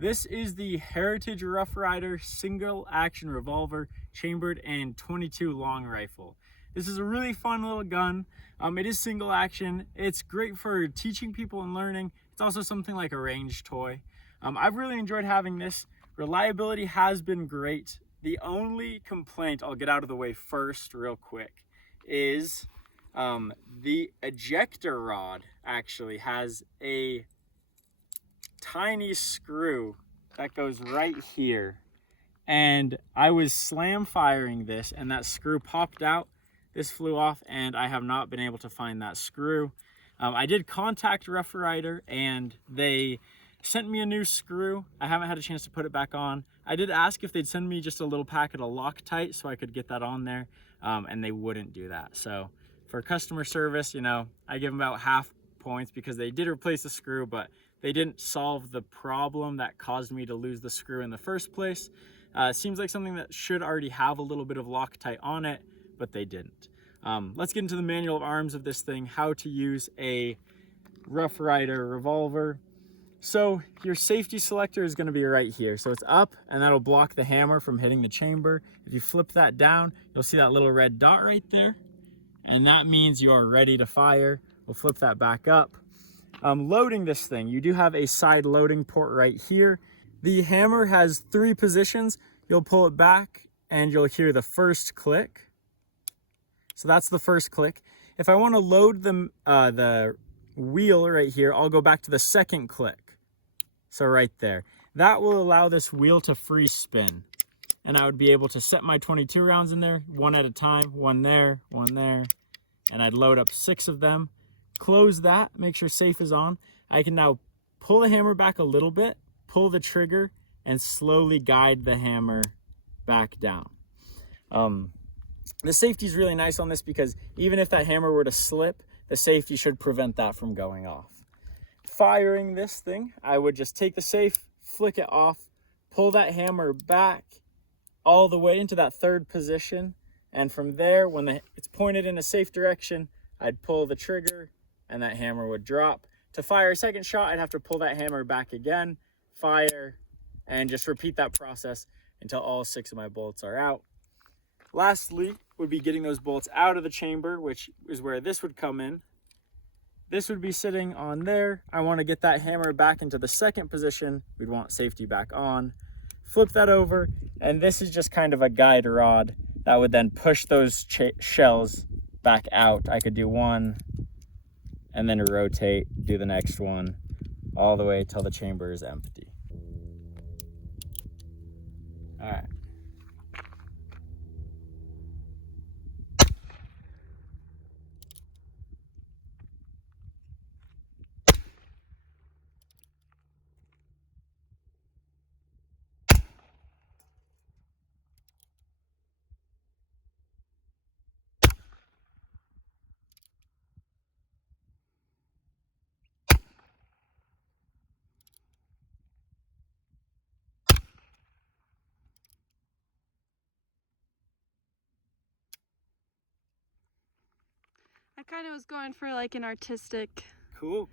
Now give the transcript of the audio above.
This is the Heritage Rough Rider single action revolver, chambered and 22 long rifle. This is a really fun little gun. It is single action. It's great for teaching people and learning. It's also something like a range toy. I've really enjoyed having this. Reliability has been great. The only complaint I'll get out of the way first real quick is the ejector rod actually has a tiny screw that goes right here, and I was slam firing this and that screw popped out. This flew off and I have not been able to find that screw. I did contact Rough Rider and they sent me a new screw. I haven't had a chance to put it back on. I did ask if they'd send me just a little packet of Loctite so I could get that on there, and they wouldn't do that. So for customer service, you know, I give them about half points because they did replace the screw, but they didn't solve the problem that caused me to lose the screw in the first place. Seems like something that should already have a little bit of Loctite on it, but they didn't. Let's get into the manual of arms of this thing, how to use a Rough Rider revolver. So your safety selector is going to be right here. So it's up, and that'll block the hammer from hitting the chamber. If you flip that down, you'll see that little red dot right there, and that means you are ready to fire. We'll flip that back up. Loading this thing, you do have a side loading port right here. The hammer has 3 positions. You'll pull it back and you'll hear the first click. So that's the first click. If I want to load the wheel right here, I'll go back to the second click. So right there. That will allow this wheel to free spin. And I would be able to set my 22 rounds in there, one at a time, one there, and I'd load up 6 of them. Close that, make sure safe is on. I can now pull the hammer back a little bit, pull the trigger, and slowly guide the hammer back down. The safety is really nice on this because even if that hammer were to slip, the safety should prevent that from going off. Firing this thing, I would just take the safe, flick it off, pull that hammer back all the way into that 3rd position, and from there, when it's pointed in a safe direction, I'd pull the trigger and that hammer would drop. To fire a second shot, I'd have to pull that hammer back again, fire, and just repeat that process until all 6 of my bullets are out. Lastly, would be getting those bullets out of the chamber, which is where this would come in. This would be sitting on there. I want to get that hammer back into the 2nd position. We'd want safety back on. Flip that over, and this is just kind of a guide rod that would then push those shells back out. I could do one and then rotate, do the next one, all the way till the chamber is empty. All right. I kind of was going for like an artistic. Cool.